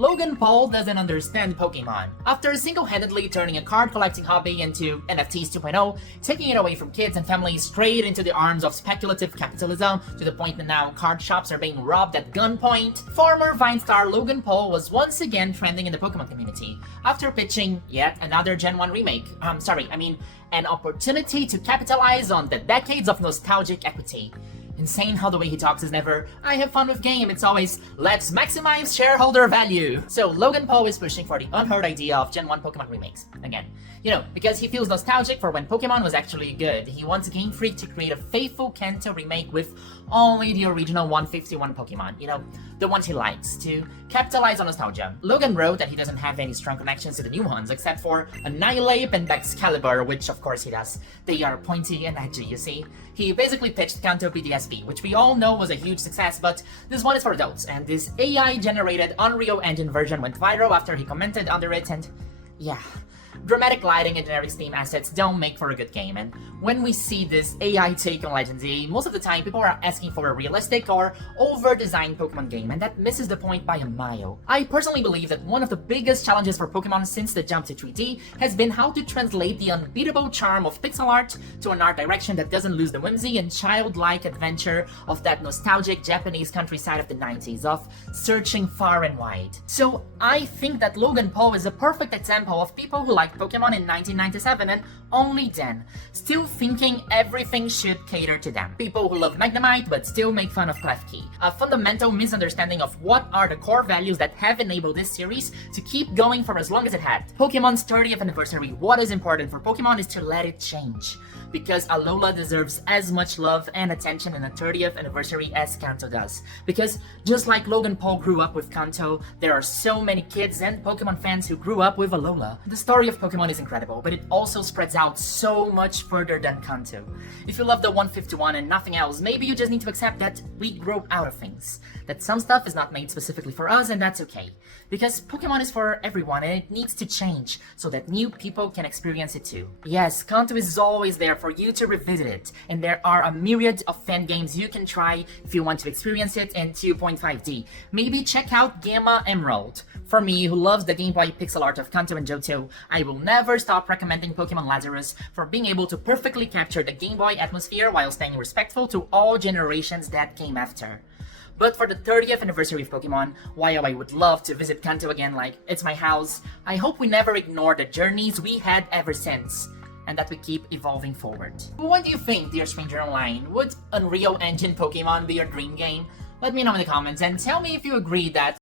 Logan Paul doesn't understand Pokemon. After single-handedly turning a card collecting hobby into NFTs 2.0, taking it away from kids and families straight into the arms of speculative capitalism to the point that now card shops are being robbed at gunpoint, former Vine Star Logan Paul was once again trending in the Pokémon community after pitching yet another Gen 1 remake. An opportunity to capitalize on the decades of nostalgic equity. Insane how the way he talks is never, I have fun with game, it's always, let's maximize shareholder value. So Logan Paul is pushing for the unheard idea of Gen 1 Pokemon remakes. Again, because he feels nostalgic for when Pokemon was actually good. He wants Game Freak to create a faithful Kanto remake with only the original 151 Pokemon, the ones he likes, to capitalize on nostalgia. Logan wrote that he doesn't have any strong connections to the new ones, except for Annihilate and Excalibur, which of course he does. They are pointy and edgy, you see? He basically pitched Kanto PTSD, which we all know was a huge success, but this one is for adults, and this AI-generated Unreal Engine version went viral after he commented under it, and yeah. Dramatic lighting and generic Steam assets don't make for a good game, and when we see this AI take on Legendary, most of the time people are asking for a realistic or over-designed Pokemon game, and that misses the point by a mile. I personally believe that one of the biggest challenges for Pokemon since the jump to 3D has been how to translate the unbeatable charm of pixel art to an art direction that doesn't lose the whimsy and childlike adventure of that nostalgic Japanese countryside of the 90s, of searching far and wide. So I think that Logan Paul is a perfect example of people who like Pokemon in 1997 and only then, still thinking everything should cater to them. People who love Magnemite but still make fun of Klefki. A fundamental misunderstanding of what are the core values that have enabled this series to keep going for as long as it had. Pokemon's 30th anniversary, what is important for Pokemon is to let it change. Because Alola deserves as much love and attention in the 30th anniversary as Kanto does. Because just like Logan Paul grew up with Kanto, there are so many kids and Pokemon fans who grew up with Alola. The story of Pokemon is incredible, but it also spreads out so much further than Kanto. If you love the 151 and nothing else, maybe you just need to accept that we grow out of things. That some stuff is not made specifically for us, and that's okay. Because Pokemon is for everyone and it needs to change so that new people can experience it too. Yes, Kanto is always there for you to revisit it, and there are a myriad of fan games you can try if you want to experience it in 2.5D. Maybe check out Gamma Emerald. For me, who loves the Game Boy pixel art of Kanto and Johto, I will never stop recommending Pokemon Lazarus for being able to perfectly capture the Game Boy atmosphere while staying respectful to all generations that came after. But for the 30th anniversary of Pokemon, while I would love to visit Kanto again like it's my house, I hope we never ignore the journeys we had ever since, and that we keep evolving forward. What do you think, dear stranger online? Would Unreal Engine Pokemon be your dream game? Let me know in the comments and tell me if you agree that